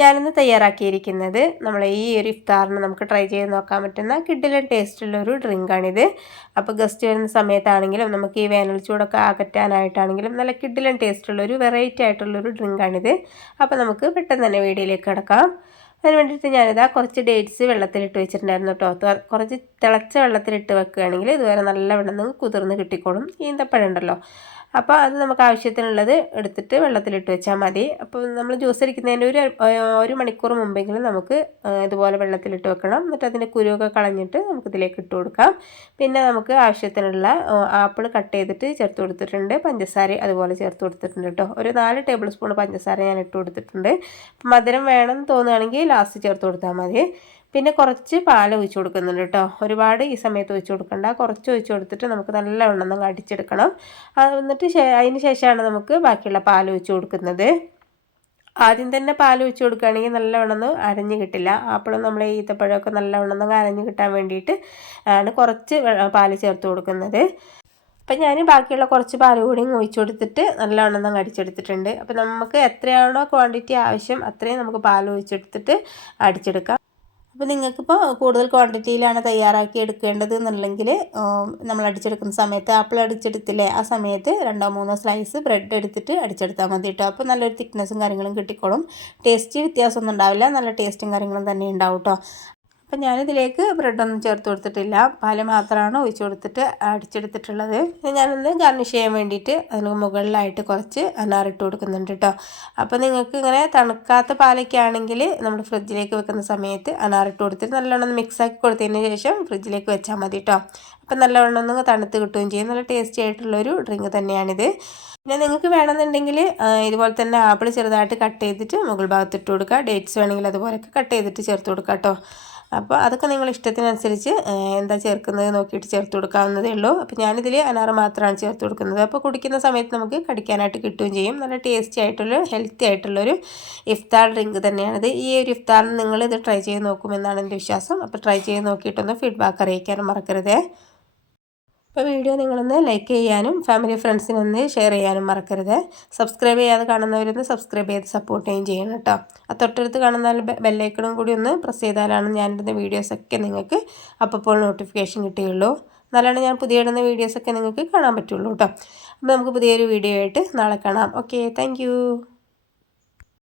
ഞാനിന്ന് തയ്യാറാക്കിയിരിക്കുന്നത് നമ്മളെ ഈ ഒരു ഇഫ്താറിന് നമുക്ക് ട്രൈ ചെയ്ത് നോക്കാൻ പറ്റുന്ന കിഡിലൻ ടേസ്റ്റുള്ളൊരു ഡ്രിങ്കാണിത്. അപ്പോൾ ഗസ്റ്റ് വരുന്ന സമയത്താണെങ്കിലും നമുക്ക് ഈ വേനൽ ചൂടൊക്കെ അകറ്റാനായിട്ടാണെങ്കിലും നല്ല കിഡിലൻ ടേസ്റ്റുള്ളൊരു വെറൈറ്റി ആയിട്ടുള്ളൊരു ഡ്രിങ്കാണിത്. അപ്പോൾ നമുക്ക് പെട്ടെന്ന് തന്നെ വീഡിയോയിലേക്ക് കിടക്കാം. അതിന് വേണ്ടിയിട്ട് ഞാനിതാ കുറച്ച് ഡേറ്റ്സ് വെള്ളത്തിലിട്ട് വെച്ചിട്ടുണ്ടായിരുന്നു കേട്ടോ. കുറച്ച് തിളച്ച വെള്ളത്തിലിട്ട് വെക്കുകയാണെങ്കിൽ ഇതുവരെ നല്ല വെള്ളം കുതിർന്ന് കിട്ടിക്കോളും. ഈന്തപ്പഴം ഉണ്ടല്ലോ, അപ്പോൾ അത് നമുക്ക് ആവശ്യത്തിനുള്ളത് എടുത്തിട്ട് വെള്ളത്തിലിട്ട് വെച്ചാൽ മതി. അപ്പോൾ നമ്മൾ ജ്യൂസ് അടിക്കുന്നതിൻ്റെ ഒരു മണിക്കൂർ മുമ്പെങ്കിലും നമുക്ക് ഇതുപോലെ വെള്ളത്തിലിട്ട് വെക്കണം. എന്നിട്ട് അതിൻ്റെ കുരുവൊക്കെ കളഞ്ഞിട്ട് നമുക്കിതിലേക്ക് ഇട്ട് കൊടുക്കാം. പിന്നെ നമുക്ക് ആവശ്യത്തിനുള്ള ആപ്പിൾ കട്ട് ചെയ്തിട്ട് ചേർത്ത് കൊടുത്തിട്ടുണ്ട്, പഞ്ചസാര അതുപോലെ ചേർത്ത് കൊടുത്തിട്ടുണ്ട് കേട്ടോ. ഒരു 4 ടേബിൾ സ്പൂൺ പഞ്ചസാര ഞാൻ ഇട്ട് കൊടുത്തിട്ടുണ്ട്. മധുരം വേണമെന്ന് തോന്നുകയാണെങ്കിൽ ലാസ്റ്റ് ചേർത്ത് കൊടുത്താൽ മതി. പിന്നെ കുറച്ച് പാൽ ഒഴിച്ച് കൊടുക്കുന്നുണ്ട് കേട്ടോ. ഒരുപാട് ഈ സമയത്ത് ഒഴിച്ച് കൊടുക്കണ്ട, കുറച്ച് ഒഴിച്ച് കൊടുത്തിട്ട് നമുക്ക് നല്ലവണ്ണം അടിച്ചെടുക്കണം. എന്നിട്ട് അതിന് ശേഷമാണ് നമുക്ക് ബാക്കിയുള്ള പാൽ ഒഴിച്ച് കൊടുക്കുന്നത്. ആദ്യം തന്നെ പാൽ ഒഴിച്ച് കൊടുക്കുകയാണെങ്കിൽ നല്ലവണ്ണം അരഞ്ഞ് കിട്ടില്ല. ആപ്പിളും നമ്മൾ ഈത്തപ്പഴമൊക്കെ നല്ലവണ്ണം അരഞ്ഞ് കിട്ടാൻ വേണ്ടിയിട്ട് ആണ് കുറച്ച് പാൽ ചേർത്ത് കൊടുക്കുന്നത്. അപ്പം ഞാൻ ബാക്കിയുള്ള കുറച്ച് പാൽ കൂടിയും ഒഴിച്ച് കൊടുത്തിട്ട് നല്ലവണ്ണം അടിച്ചെടുത്തിട്ടുണ്ട്. അപ്പോൾ നമുക്ക് എത്രയാണോ ക്വാണ്ടിറ്റി ആവശ്യം അത്രയും നമുക്ക് പാൽ ഒഴിച്ചെടുത്തിട്ട് അടിച്ചെടുക്കാം. അപ്പോൾ നിങ്ങൾക്കിപ്പോൾ കൂടുതൽ ക്വാണ്ടിറ്റിയിലാണ് തയ്യാറാക്കി എടുക്കേണ്ടത് എന്നുണ്ടെങ്കിൽ നമ്മൾ അടിച്ചെടുക്കുന്ന സമയത്ത് ആപ്പിൾ അടിച്ചെടുത്തില്ലേ, ആ സമയത്ത് 2-3 സ്ലൈസ് ബ്രെഡ് എടുത്തിട്ട് അടിച്ചെടുത്താൽ മതി കേട്ടോ. അപ്പോൾ നല്ലൊരു തിക്നെസ്സും കാര്യങ്ങളും കിട്ടിക്കോളും. ടേസ്റ്റ് വ്യത്യാസമൊന്നും ഉണ്ടാവില്ല, നല്ല ടേസ്റ്റും കാര്യങ്ങളും തന്നെ ഉണ്ടാവും കേട്ടോ. അപ്പം ഞാനിതിലേക്ക് ബ്രെഡൊന്നും ചേർത്ത് കൊടുത്തിട്ടില്ല, പാല് മാത്രമാണ് ഒഴിച്ച് കൊടുത്തിട്ട് അടിച്ചെടുത്തിട്ടുള്ളത്. ഞാനൊന്ന് ഗാർണിഷ് ചെയ്യാൻ വേണ്ടിയിട്ട് അതിന് മുകളിലായിട്ട് കുറച്ച് അനാറിട്ട് കൊടുക്കുന്നുണ്ട് കേട്ടോ. അപ്പോൾ നിങ്ങൾക്ക് ഇങ്ങനെ തണുക്കാത്ത പാലൊക്കെ ആണെങ്കിൽ നമ്മൾ ഫ്രിഡ്ജിലേക്ക് വെക്കുന്ന സമയത്ത് അനാറിട്ട് കൊടുത്തിട്ട് നല്ലോണം മിക്സാക്കി കൊടുത്തതിന് ശേഷം ഫ്രിഡ്ജിലേക്ക് വെച്ചാൽ മതി കേട്ടോ. അപ്പം നല്ലവണ്ണം ഒന്ന് തണുത്ത് കിട്ടുകയും ചെയ്യും. നല്ല ടേസ്റ്റി ആയിട്ടുള്ളൊരു ഡ്രിങ്ക് തന്നെയാണിത്. പിന്നെ നിങ്ങൾക്ക് വേണമെന്നുണ്ടെങ്കിൽ ഇതുപോലെ തന്നെ ആപ്പിൾ ചെറുതായിട്ട് കട്ട് ചെയ്തിട്ട് മുകൾ ഭാഗത്തിട്ട് കൊടുക്കുക. ഡേറ്റ്സ് വേണമെങ്കിൽ അതുപോലെയൊക്കെ കട്ട് ചെയ്തിട്ട് ചേർത്ത് കൊടുക്കുക കേട്ടോ. അപ്പോൾ അതൊക്കെ നിങ്ങൾ ഇഷ്ടത്തിനനുസരിച്ച് എന്താ ചേർക്കുന്നത് നോക്കിയിട്ട് ചേർത്ത് കൊടുക്കാവുന്നതേ ഉള്ളൂ. അപ്പോൾ ഞാനിതിൽ അനാറ് മാത്രമാണ് ചേർത്ത് കൊടുക്കുന്നത്. അപ്പോൾ കുടിക്കുന്ന സമയത്ത് നമുക്ക് കടിക്കാനായിട്ട് കിട്ടുകയും ചെയ്യും. നല്ല ടേസ്റ്റി ആയിട്ടുള്ള ഹെൽത്തി ആയിട്ടുള്ളൊരു ഇഫ്താർ ഡ്രിങ്ക് തന്നെയാണിത്. ഈ ഒരു ഇഫ്താറിന് നിങ്ങളിത് ട്രൈ ചെയ്ത് നോക്കുമെന്നാണ് എൻ്റെ വിശ്വാസം. അപ്പോൾ ട്രൈ ചെയ്ത് നോക്കിയിട്ടൊന്ന് ഫീഡ്ബാക്ക് അറിയിക്കാനും മറക്കരുതേ. അപ്പോൾ വീഡിയോ നിങ്ങളൊന്ന് ലൈക്ക് ചെയ്യാനും ഫാമിലി ഫ്രണ്ട്സിനൊന്ന് ഷെയർ ചെയ്യാനും മറക്കരുത്. സബ്സ്ക്രൈബ് ചെയ്യാതെ കാണുന്നവരൊന്ന് സബ്സ്ക്രൈബ് ചെയ്ത് സപ്പോർട്ട് ചെയ്യുകയും ചെയ്യണം കേട്ടോ. ആ തൊട്ടടുത്ത് കാണുന്ന ബെല്ലൈക്കണും കൂടി ഒന്ന് പ്രസ് ചെയ്താലാണ് ഞാനിടുന്ന വീഡിയോസൊക്കെ നിങ്ങൾക്ക് അപ്പോൾ നോട്ടിഫിക്കേഷൻ കിട്ടുകയുള്ളൂ. എന്നാലാണ് ഞാൻ പുതിയ ഇടുന്ന വീഡിയോസൊക്കെ നിങ്ങൾക്ക് കാണാൻ പറ്റുള്ളൂ കേട്ടോ. അപ്പോൾ നമുക്ക് പുതിയൊരു വീഡിയോ ആയിട്ട് നാളെ കാണാം. Okay, thank